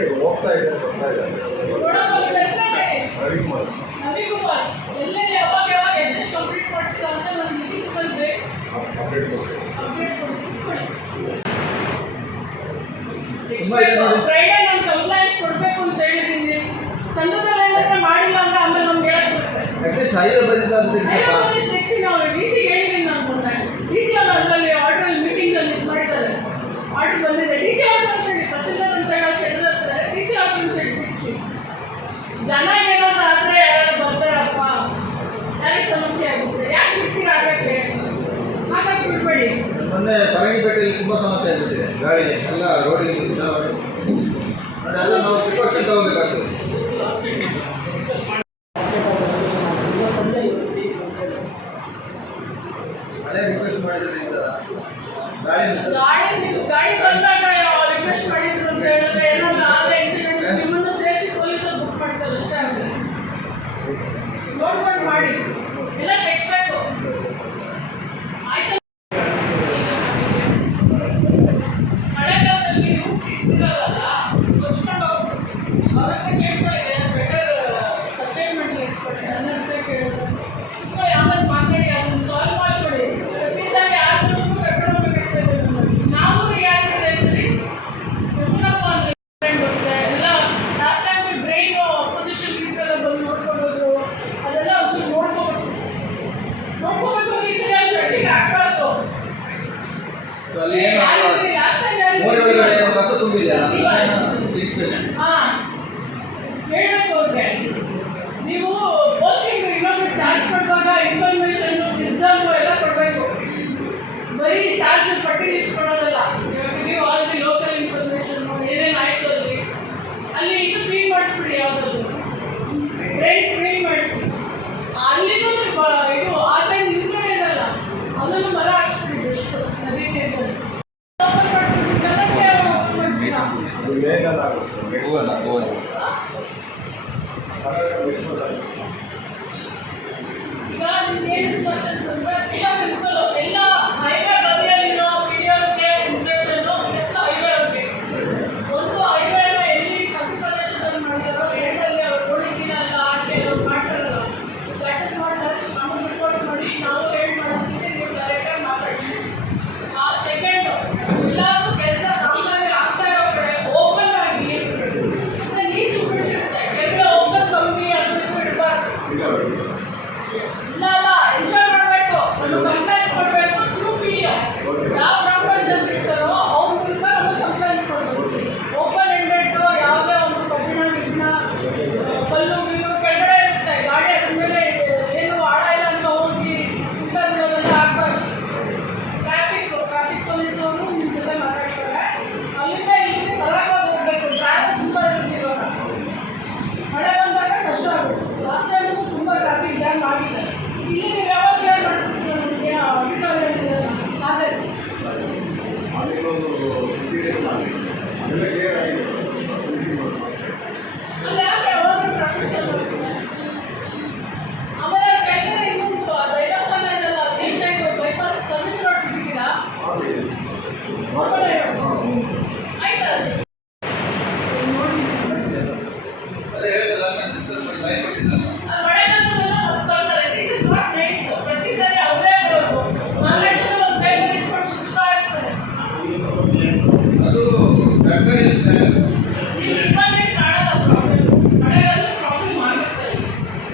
ನಡಿ ಹೋಗ್ತಾ ಇದ್ದಾರೆ ಬರ್ತಾ ಇದ್ದಾರೆ. ರವಿಕುಮಾರ್ ಅಪ್ಡೇಟ್ ಕೊಡ್ತೀವಿ ಸಂಘಟನೆ ಮಾಡಿಲ್ಲ ಮಾಡಿ ಆಮೇಲೆ ನಮ್ಗೆ ಹೇಳಕ್ಕೆ ಐದು ಬಂದಿದ್ದ ಅಂತ ಮೊನ್ನೆ ಪರಂಗಿಪೇಟೆಯಲ್ಲಿ ತುಂಬ ಸಮಸ್ಯೆ ಆಗಿಬಿಟ್ಟಿದೆ. ಗಾಳಿಗೆ ಎಲ್ಲ ರೋಡಿಗೆ ಅದೆಲ್ಲ ನಾವು ಪ್ರಿಕಾಷನ್ ತಗೋಬೇಕಾಗ್ತದೆ ಅದೇ ರಿಕ್ವೆಸ್ಟ್ ಮಾಡಿದ್ರೆ ಗಾಳಿ ಗಾಳಿ ಹೇಳಬೇಕು ಅವ್ರಿಗೆ. ನೀವು ಪೋಸ್ಟಿಂಗ್ ಇನ್ನೊಂದು ಚಾರ್ಜ್ ಕೊಡುವಾಗ ಇನ್ಫಾರ್ಮೇಷನ್ ಡಿಸ್ಟರ್ಬ್ ಎಲ್ಲ ಕೊಡಬೇಕು. ಬರೀ ಚಾರ್ಜ್ ಪಟ್ಟಿ ಲಿಸ್ಟ್ ಕೊಡೋದಲ್ಲ. ನೀವು ಆಲ್ರೆಡಿ ಲೋಕಲ್ ಇನ್ಫಾರ್ಮೇಷನ್ ಏನೇನು ಆಯ್ತು ಅಲ್ಲಿ. ಅಲ್ಲಿ ಇದು ಕ್ಲೀನ್ ಮಾಡಿಸ್ಬಿಡಿ ಯಾವುದಾದ್ರು ರೈಟ್ 不远的那个，不远的那个。ಇಲ್ಲ ಇಲ್ಲ ಎನ್ಶೋರ್ ಮಾಡಬೇಕು. ಒಂದು ಕಂಪ್ಲೇಂಟ್ ಕೊಡಬೇಕು ಥ್ರೂ ಪಿ ಯಾವ